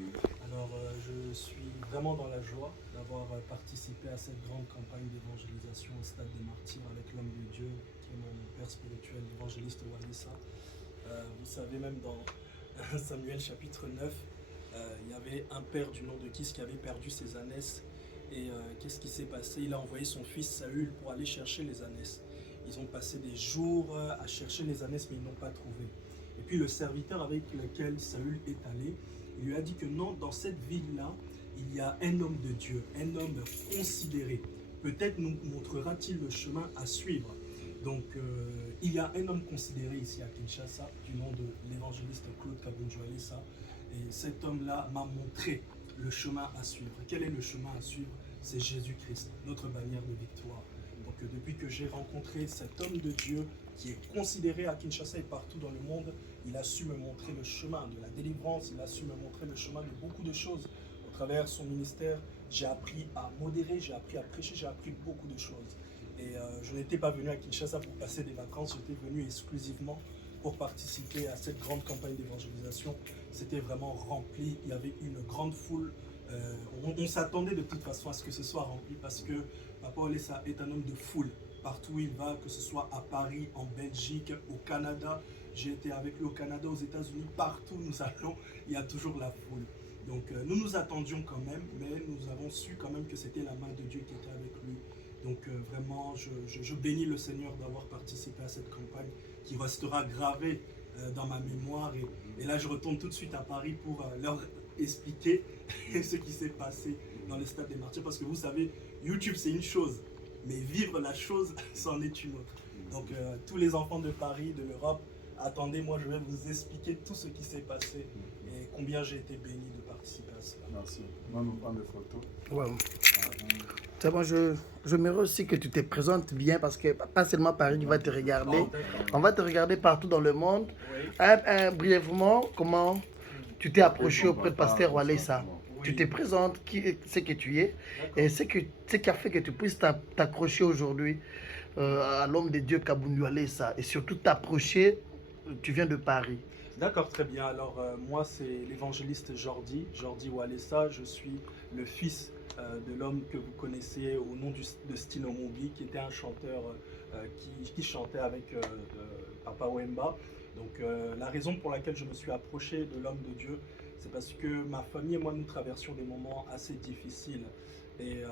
Alors, je suis vraiment dans la joie d'avoir participé à cette grande campagne d'évangélisation au Stade des Martyrs avec l'homme de Dieu, qui est mon père spirituel, l'évangéliste Walesa. Vous savez, même dans Samuel chapitre 9, il y avait un père du nom de Kis qui avait perdu ses ânesses. Et qu'est-ce qui s'est passé? Il a envoyé son fils Saül pour aller chercher les ânesses. Ils ont passé des jours à chercher les ânesses, mais ils n'ont pas trouvé. Et puis le serviteur avec lequel Saül est allé, il lui a dit que non, dans cette ville-là, il y a un homme de Dieu, un homme considéré. Peut-être nous montrera-t-il le chemin à suivre. Donc, il y a un homme considéré ici à Kinshasa, du nom de l'évangéliste Claude Kabunju-Alessa. Et cet homme-là m'a montré le chemin à suivre. Quel est le chemin à suivre? C'est Jésus-Christ, notre bannière de victoire. Donc, depuis que j'ai rencontré cet homme de Dieu qui est considéré à Kinshasa et partout dans le monde, il a su me montrer le chemin de la délivrance, il a su me montrer le chemin de beaucoup de choses. Au travers de son ministère, j'ai appris à modérer, j'ai appris à prêcher, j'ai appris beaucoup de choses. Et je n'étais pas venu à Kinshasa pour passer des vacances, j'étais venu exclusivement pour participer à cette grande campagne d'évangélisation. C'était vraiment rempli, il y avait une grande foule. On s'attendait de toute façon à ce que ce soit rempli parce que Papa Walesa est un homme de foule. Partout où il va, que ce soit à Paris, en Belgique, au Canada. J'ai été avec lui au Canada, aux États-Unis, partout où nous allons, il y a toujours la foule. Donc nous nous attendions quand même, mais nous avons su quand même que c'était la main de Dieu qui était avec lui. Donc vraiment, je bénis le Seigneur d'avoir participé à cette campagne qui restera gravée dans ma mémoire. Et là, je retourne tout de suite à Paris pour leur expliquer ce qui s'est passé dans le Stade des Martyrs. Parce que vous savez, YouTube, c'est une chose, mais vivre la chose, c'en est une autre. Donc tous les enfants de Paris, de l'Europe, attendez, moi je vais vous expliquer tout ce qui s'est passé et combien j'ai été béni de participer à cela. Merci. On va nous prendre des photos. Wow. C'est bon, j'aimerais aussi que tu te présentes bien parce que pas seulement Paris qui va te regarder, on va te regarder partout dans le monde. Oui. Brièvement, comment tu t'es approché auprès de Pasteur Walesa? Oui. Tu te présentes, qui c'est que tu es, et ce qui a fait que tu puisses t'accrocher aujourd'hui à l'homme de Dieu Kabundu Walesa, et surtout t'approcher, tu viens de Paris. D'accord, très bien. Alors, moi, c'est l'évangéliste Jordi Walesa. Je suis le fils de l'homme que vous connaissez au nom de Stino Mumbi, qui était un chanteur qui chantait avec Papa Wemba. Donc, la raison pour laquelle je me suis approché de l'homme de Dieu, c'est parce que ma famille et moi, nous traversions des moments assez difficiles. Et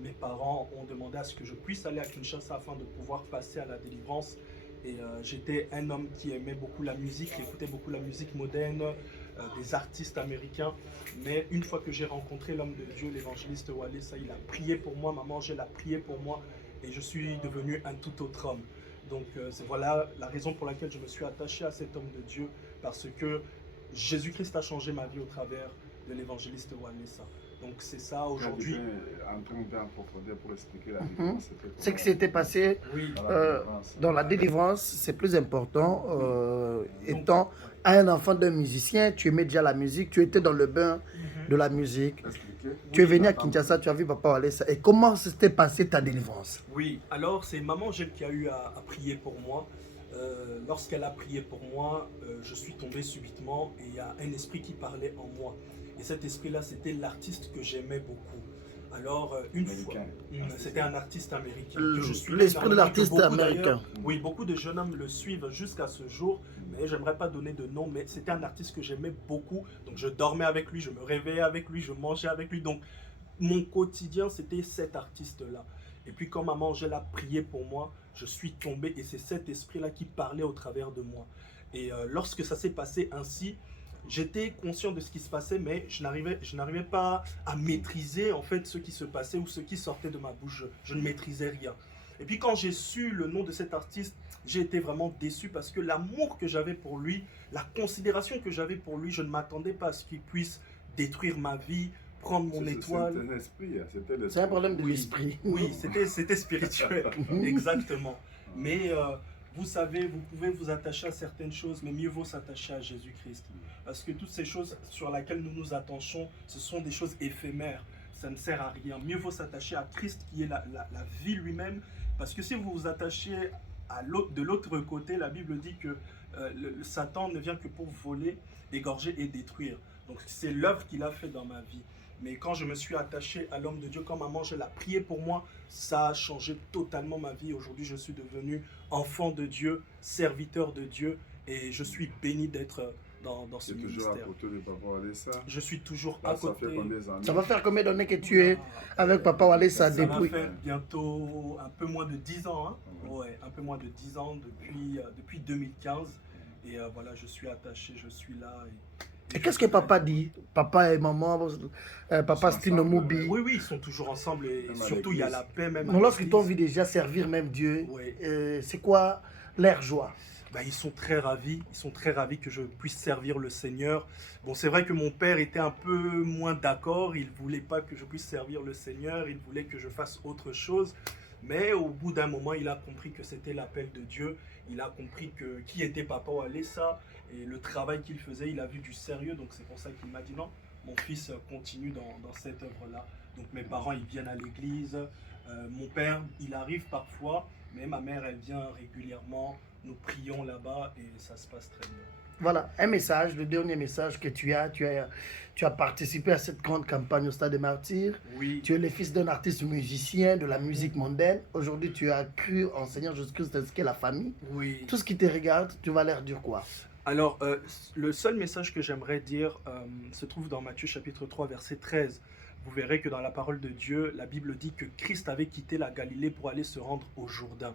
mes parents ont demandé à ce que je puisse aller à Kinshasa afin de pouvoir passer à la délivrance. Et j'étais un homme qui aimait beaucoup la musique, qui écoutait beaucoup la musique moderne, des artistes américains. Mais une fois que j'ai rencontré l'homme de Dieu, l'évangéliste Walesa, il a prié pour moi, maman Angèle a prié pour moi et je suis devenu un tout autre homme. Donc c'est voilà la raison pour laquelle je me suis attaché à cet homme de Dieu, parce que Jésus-Christ a changé ma vie au travers de l'évangéliste Walesa. Donc c'est ça aujourd'hui. En train de profondeur pour expliquer la Mhm. différence. Ce qui s'était passé Oui. dans la délivrance, c'est plus important. Donc, Étant un enfant d'un musicien, tu aimais déjà la musique, tu étais dans le bain de la musique. Expliquer. Tu es venu à Kinshasa, tu as vu Papa Walesa. Et comment s'était passée ta délivrance? Oui, alors c'est maman Angèle qui a eu à prier pour moi. Lorsqu'elle a prié pour moi, je suis tombé subitement et il y a un esprit qui parlait en moi. Et cet esprit-là, c'était l'artiste que j'aimais beaucoup. Alors, une fois, c'était un artiste américain. que je suis L'esprit de l'artiste beaucoup américain. d'ailleurs- Oui, beaucoup de jeunes hommes le suivent jusqu'à ce jour, mais j'aimerais pas donner de nom, mais c'était un artiste que j'aimais beaucoup. Donc, je dormais avec lui, je me réveillais avec lui, je mangeais avec lui. Donc, mon quotidien, c'était cet artiste-là. Et puis quand maman Angèle a prié pour moi, je suis tombé et c'est cet esprit-là qui parlait au travers de moi. Et lorsque ça s'est passé ainsi, j'étais conscient de ce qui se passait, mais je n'arrivais pas à maîtriser en fait ce qui se passait ou ce qui sortait de ma bouche. Je ne maîtrisais rien. Et puis quand j'ai su le nom de cet artiste, j'ai été vraiment déçu parce que l'amour que j'avais pour lui, la considération que j'avais pour lui, je ne m'attendais pas à ce qu'il puisse détruire ma vie, prendre mon étoile. C'était un esprit. C'était l'esprit. C'est un problème de Oui. l'esprit. Oui, c'était spirituel, exactement. Mais vous savez, vous pouvez vous attacher à certaines choses, mais mieux vaut s'attacher à Jésus-Christ. Parce que toutes ces choses sur lesquelles nous nous attachons, ce sont des choses éphémères. Ça ne sert à rien. Mieux vaut s'attacher à Christ qui est la vie lui-même. Parce que si vous vous attachez de l'autre côté, la Bible dit que le Satan ne vient que pour voler, égorger et détruire. Donc c'est l'œuvre qu'il a fait dans ma vie. Mais quand je me suis attaché à l'homme de Dieu, quand maman, je l'ai prié pour moi, ça a changé totalement ma vie. Aujourd'hui, je suis devenu enfant de Dieu, serviteur de Dieu, et je suis béni d'être dans ce C'est toujours à ministère. côté de Papa Walesa. Je suis toujours Là, à ça côté. fait combien d'années? Ça va faire combien d'années que tu es avec Papa Walesa Ça va depuis? faire bientôt un peu moins de 10 ans. Hein. Ouais. Ouais, un peu moins de 10 ans depuis 2015. Et voilà, je suis attaché, je suis là. Et qu'est-ce que papa dit? Papa et maman, papa Stino Moubi. Oui, oui, ils sont toujours ensemble et Même à surtout il y a l'église. la paix même. à Non, lorsqu'ils t'ont l'église. vu déjà servir même Dieu, Ouais. c'est quoi leur joie? Bah, ils sont très ravis que je puisse servir le Seigneur. Bon, c'est vrai que mon père était un peu moins d'accord, il voulait pas que je puisse servir le Seigneur, il voulait que je fasse autre chose. Mais au bout d'un moment, il a compris que c'était l'appel de Dieu. Il a compris qui était Papa Walesa et le travail qu'il faisait. Il a vu du sérieux, donc c'est pour ça qu'il m'a dit non, mon fils continue dans cette œuvre-là. Donc mes parents, ils viennent à l'église. Mon père, il arrive parfois, mais ma mère, elle vient régulièrement. Nous prions là-bas et ça se passe très bien. Voilà, un message, le dernier message que tu as participé à cette grande campagne au Stade des Martyrs. Oui. Tu es le fils d'un artiste musicien de la musique mondaine. Aujourd'hui, tu as cru en Seigneur Jésus-Christ ainsi que la famille. Oui. Tout ce qui te regarde, tu vas leur dire quoi? Alors, le seul message que j'aimerais dire se trouve dans Matthieu chapitre 3, verset 13. Vous verrez que dans la parole de Dieu, la Bible dit que Christ avait quitté la Galilée pour aller se rendre au Jourdain.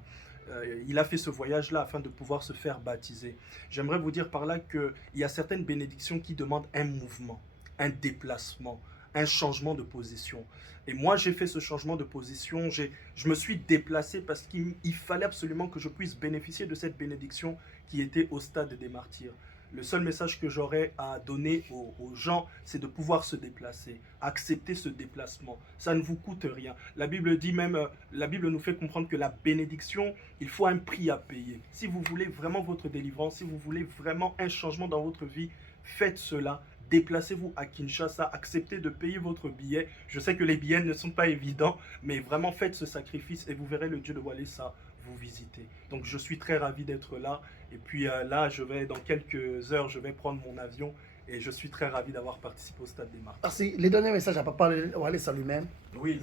Il a fait ce voyage-là afin de pouvoir se faire baptiser. J'aimerais vous dire par là qu'il y a certaines bénédictions qui demandent un mouvement, un déplacement, un changement de position. Et moi, j'ai fait ce changement de position. Je me suis déplacé parce qu'il fallait absolument que je puisse bénéficier de cette bénédiction qui était au stade des martyrs. Le seul message que j'aurais à donner aux gens, c'est de pouvoir se déplacer, accepter ce déplacement. Ça ne vous coûte rien. La Bible dit même, la Bible nous fait comprendre que la bénédiction, il faut un prix à payer. Si vous voulez vraiment votre délivrance, si vous voulez vraiment un changement dans votre vie, faites cela. Déplacez-vous à Kinshasa, acceptez de payer votre billet. Je sais que les billets ne sont pas évidents, mais vraiment faites ce sacrifice et vous verrez le Dieu de Walesa vous visiter. Donc je suis très ravi d'être là. Et puis là, dans quelques heures, je vais prendre mon avion et je suis très ravi d'avoir participé au Stade des Martyrs. Merci. Le dernier message à Papa Walesa lui-même. Oui,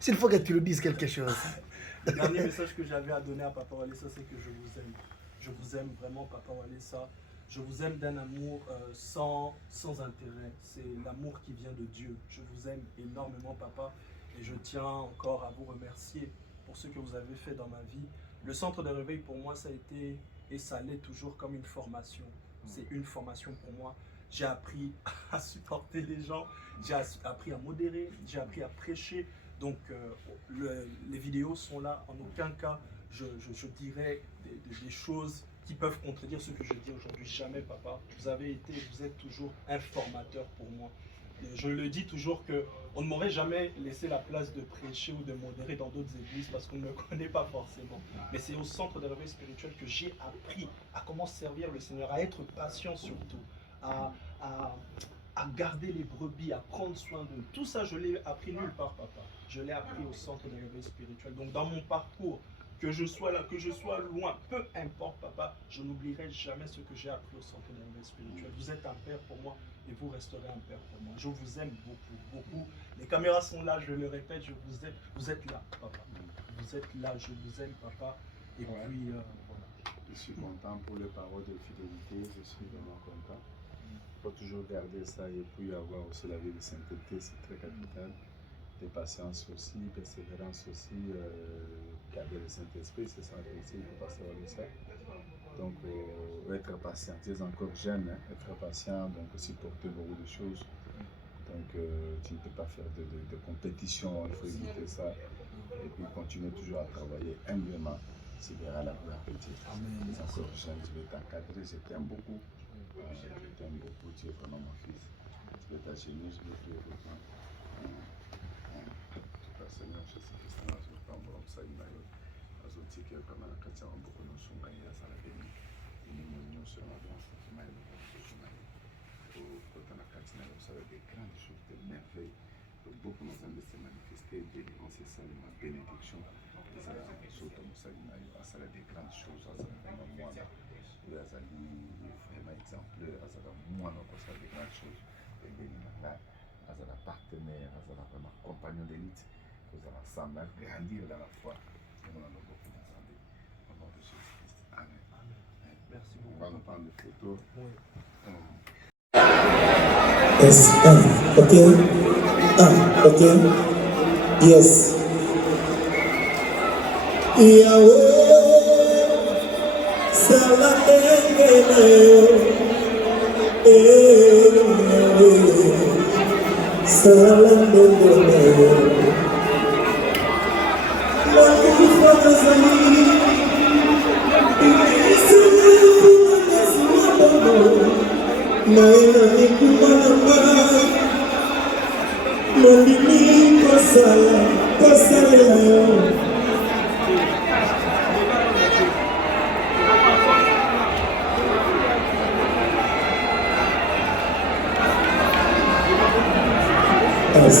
S'il faut que tu lui dises quelque chose. le dernier message que j'avais à donner à Papa Walesa, c'est que je vous aime. Je vous aime vraiment, Papa Walesa. Je vous aime d'un amour sans intérêt. C'est l'amour qui vient de Dieu. Je vous aime énormément, Papa. Et je tiens encore à vous remercier pour ce que vous avez fait dans ma vie. Le centre de réveil, pour moi, ça a été et ça l'est toujours comme une formation. C'est une formation pour moi. J'ai appris à supporter les gens, j'ai appris à modérer, j'ai appris à prêcher. Donc, les vidéos sont là. En aucun cas, je dirais des choses qui peuvent contredire ce que je dis aujourd'hui. Jamais, papa. Vous êtes toujours un formateur pour moi. Et je le dis toujours qu'on ne m'aurait jamais laissé la place de prêcher ou de modérer dans d'autres églises parce qu'on ne me connaît pas forcément. Mais c'est au centre de réveil spirituel que j'ai appris à comment servir le Seigneur, à être patient surtout, à garder les brebis, à prendre soin d'eux. Tout ça, je l'ai appris nulle part, papa. Je l'ai appris au centre de réveil spirituel. Donc dans mon parcours, que je sois là, que je sois loin, peu importe, papa, je n'oublierai jamais ce que j'ai appris au centre de réveil spirituel. Vous êtes un père pour moi et vous resterez un père pour moi. Je vous aime beaucoup, beaucoup. Les caméras sont là, je le répète, je vous aime. Vous êtes là, papa. Vous êtes là, je vous aime, papa. Et Ouais. puis, voilà. Je suis content pour les paroles de fidélité, je suis vraiment content. Il faut toujours garder ça et puis avoir aussi la vie de sainteté, c'est très capital. De patience aussi, persévérance aussi, garder le Saint-Esprit, c'est ça le principe de passer à ça. Donc, être patient, tu es encore jeune, hein, être patient, donc supporter beaucoup de choses. Donc, tu ne peux pas faire de compétition, il faut éviter ça. Et puis, continuer toujours à travailler humblement, c'est verra la gloire de Dieu. Tu es encore jeune, je vais t'encadrer, je t'aime beaucoup. Je t'aime beaucoup, tu es vraiment mon fils. Je vais t'agenouiller, je vais prier pour toi. Seigneur Jésus-Christ, nazokwambula omusajja nayo azotiikirako amalakati awambuko nosumbanira asalabeni emirimu nyonso y'amabyansi kimanyi nokukimanyi okutana kati nayo osala des grandes choses de merveille beaucoup nozambe se manifester délivrance esalema bénédiction ezala soto mosali nayo asala des grandes choses azala vraiment mwana oyo azali vraiment exemplaire azala mwana okosala des grandes choses Azala partenaire, Azala vraiment compagnon d'élite, nous allons ensemble grandir dans la foi. Et nous allons beaucoup nous aider. Au nom de Jésus-Christ. Amen. Amen. Merci On beaucoup. va nous prendre des photos. Oui. Yes, okay. Okay. Yes. Yahweh, Salamengele, Yahweh, Salamengele. Maina nikumana mandini kosala yo. Yes.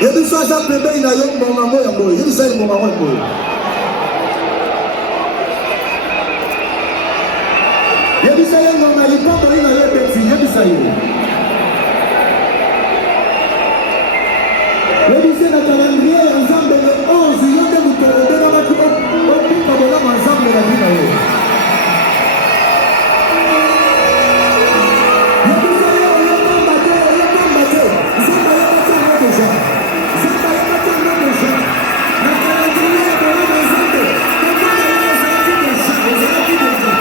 Yebisa aza pembeni na yo mbongo ya boye. Yebisa ye mbongo ya boye. Yebisa ye mbongo ya lipondo na ye beti. Yebisa ye. Yebisa na calendrier ya Nzambe le 11 yonde mutolode na baki opika bolama Nzambe na bina ye. Yebisa ye oyokamba te, oyokamba te. Nzambe ya batanga deja. Nzambe ya batanga deja. Na calendrier ya bolama Nzambe. Tekana ya ozalaki deja, ozalaki deja.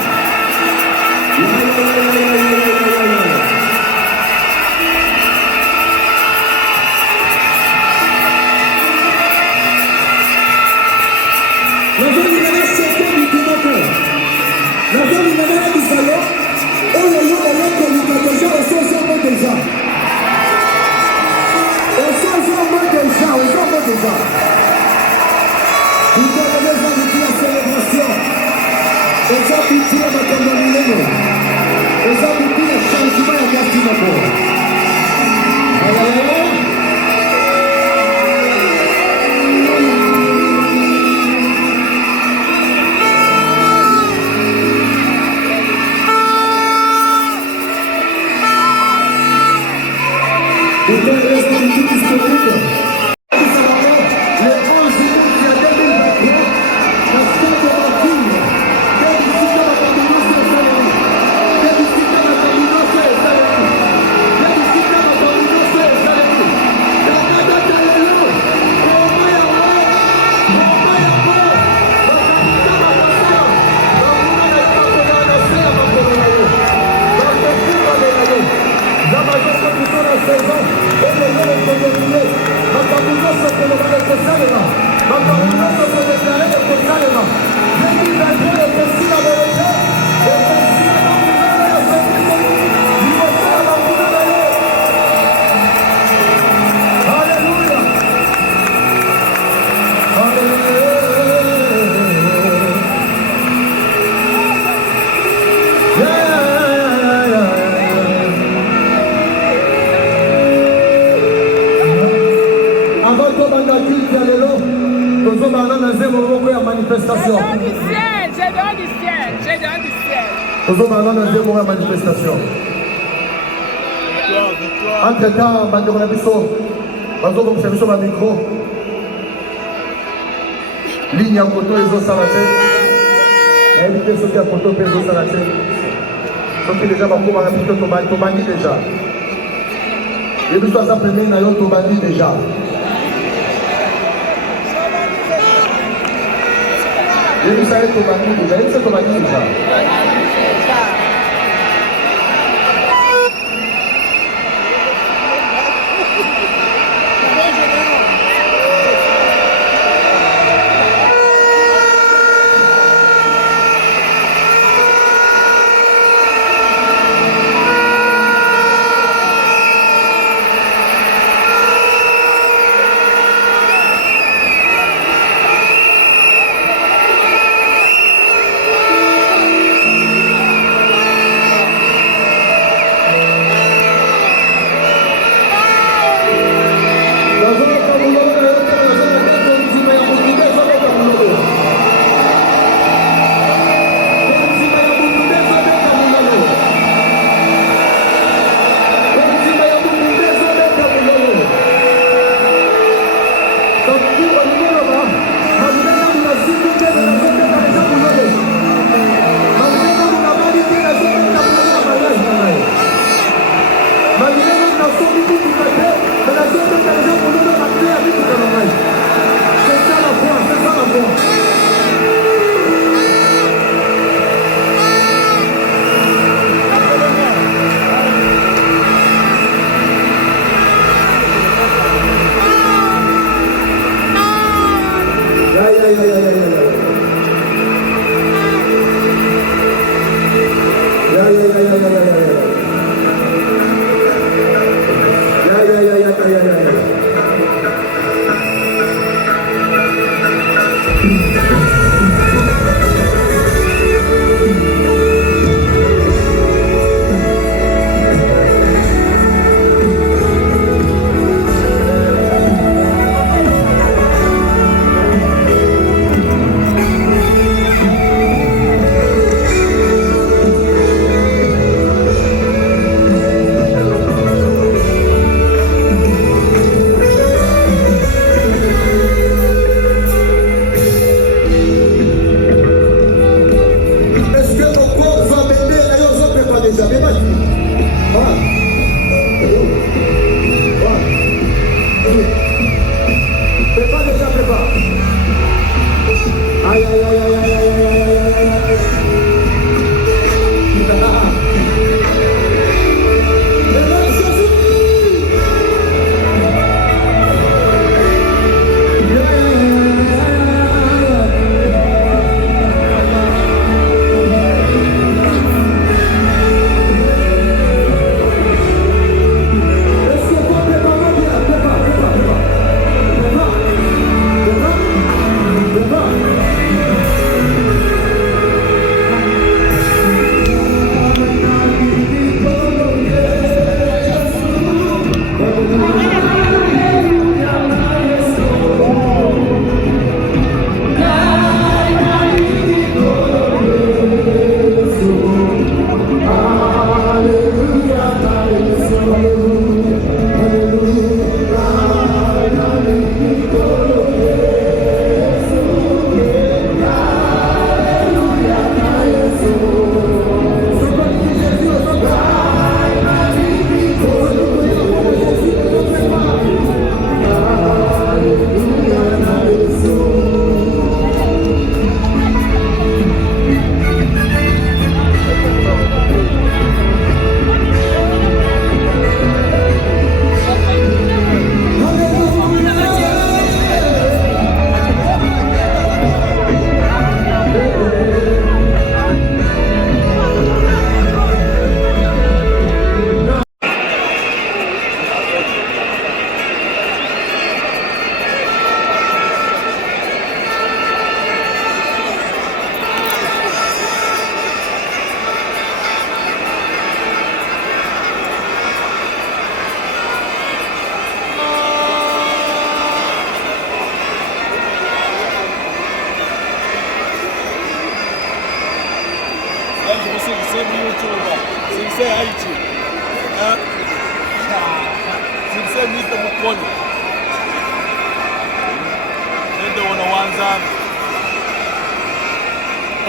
Manifestation. J'ai donné du ciel, j'ai donné du ciel. Manifestation. Entre-temps, bandeko na biso, bazokomisa biso ba micro. Ligne ya koto ezosala te. Nayebi te soki ya koto mpe ezosala te. Soki deja bakobaka biso tobandi deja. Ye biso aza pembeni na yo tobandi deja. Yebisa ye tobandi deja, yebisa tobandi deja.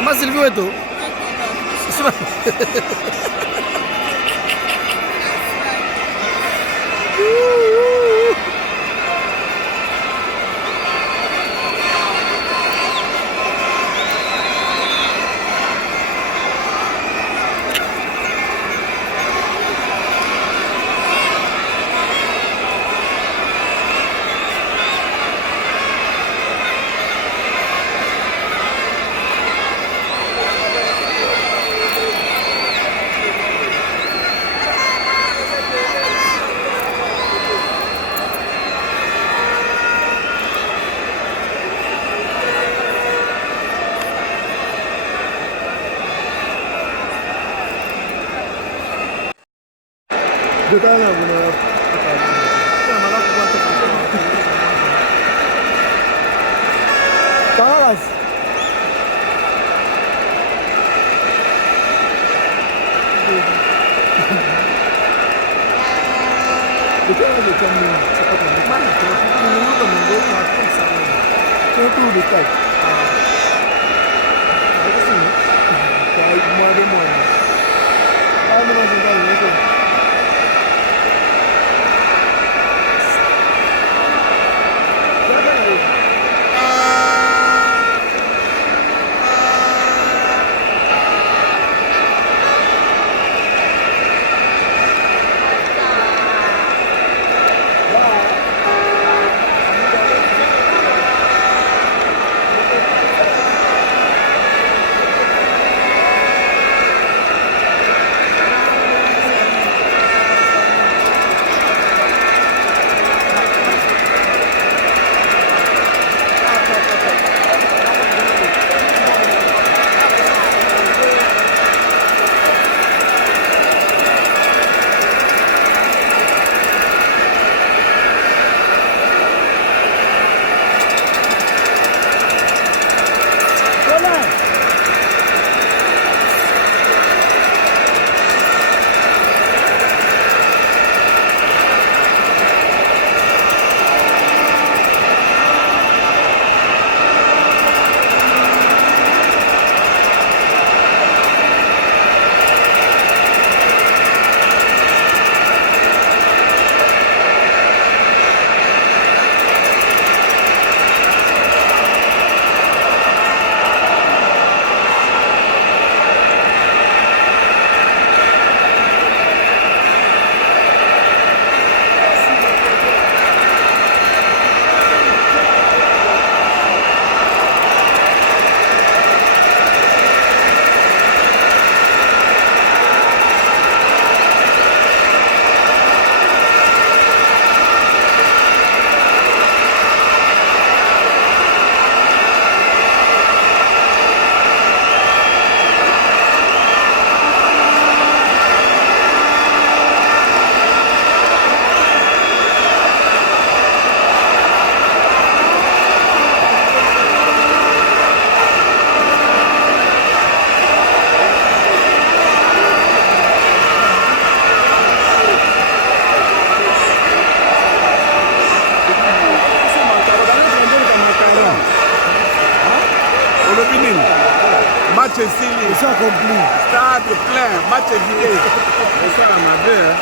Mama Sylvie wetu. match esili. C'est accompli. Stade plein, match vidé. C'est ça la mabe.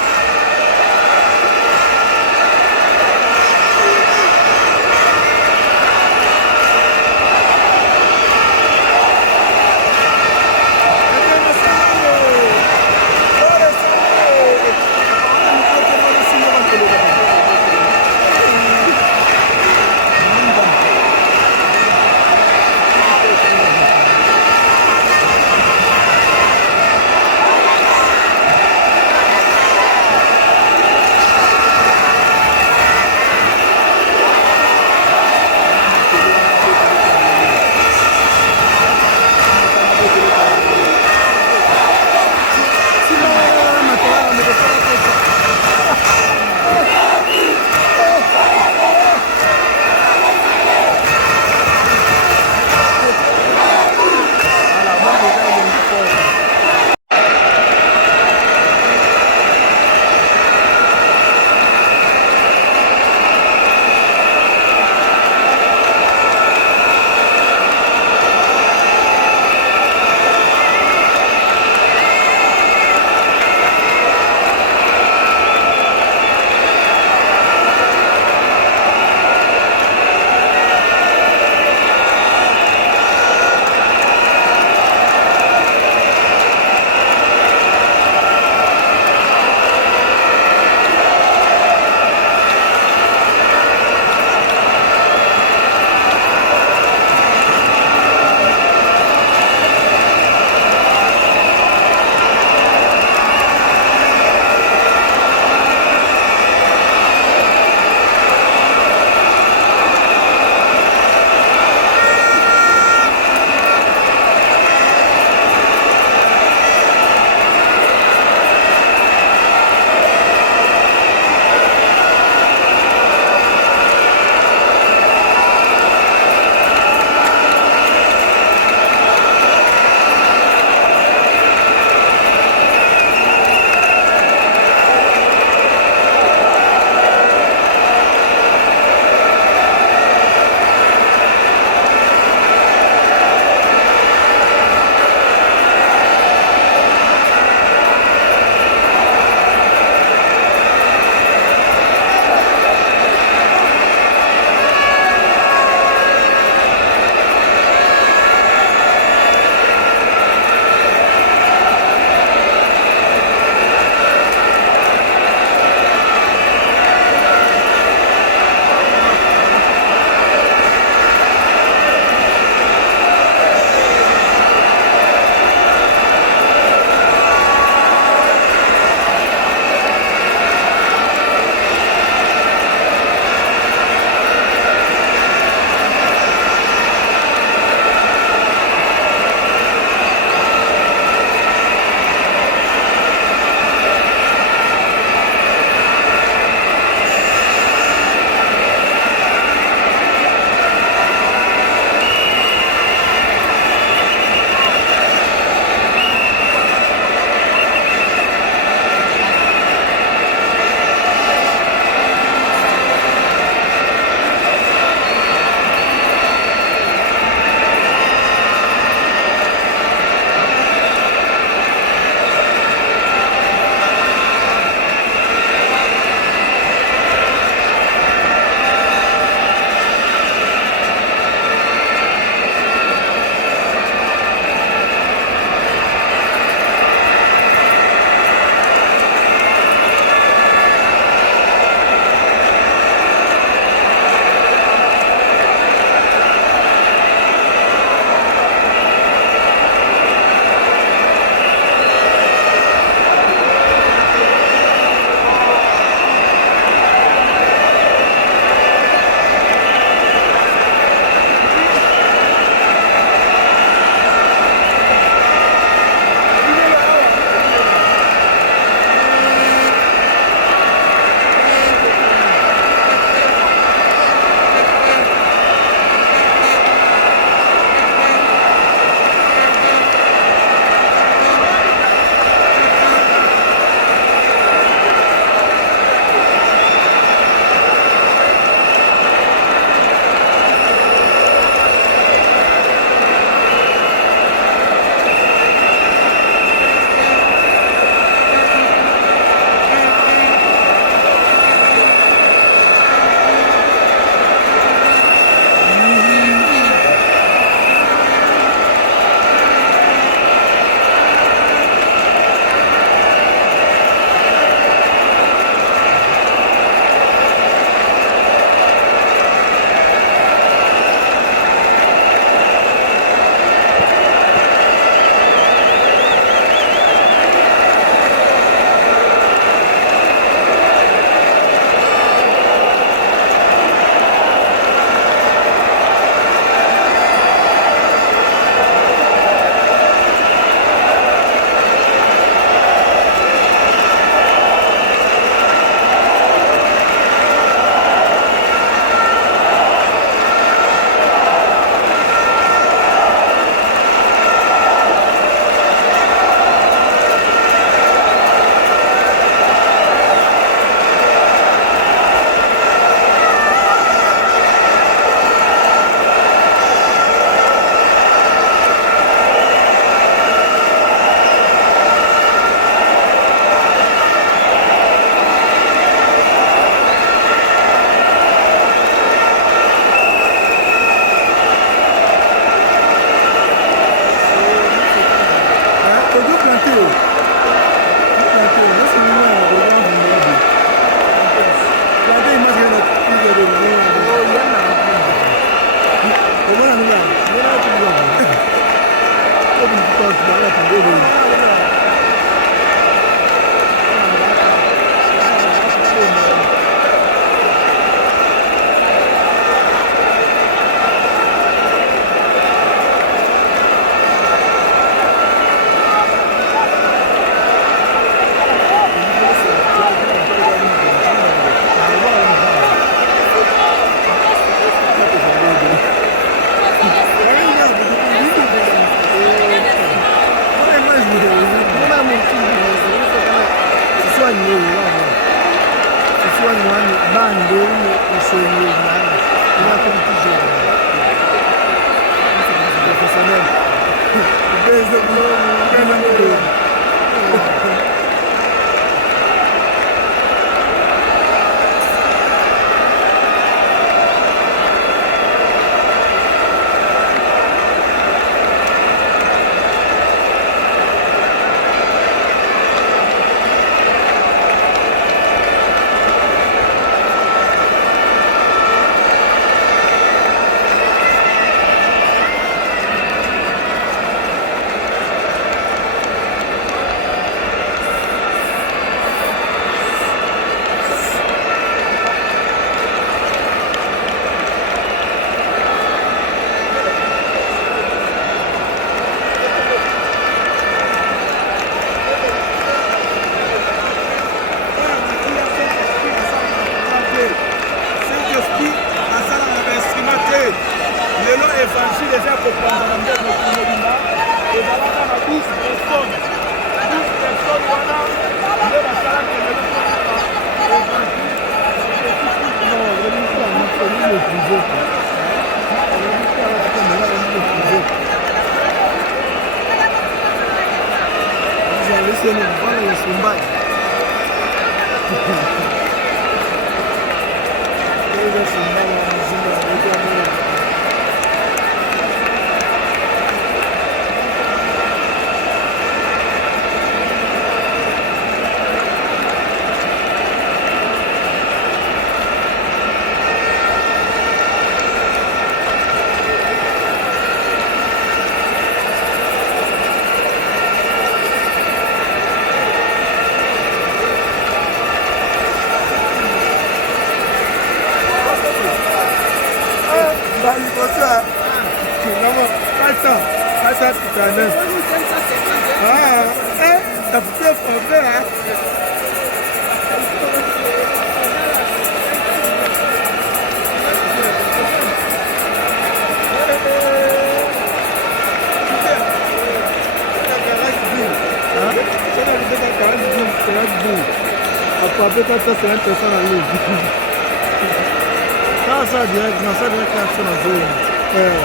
Ça direct, non, ça direct là sur la zone.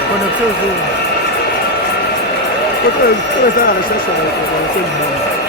Connecté aux zones. Faut faire la recherche sur le monde.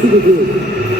S'il vous plaît.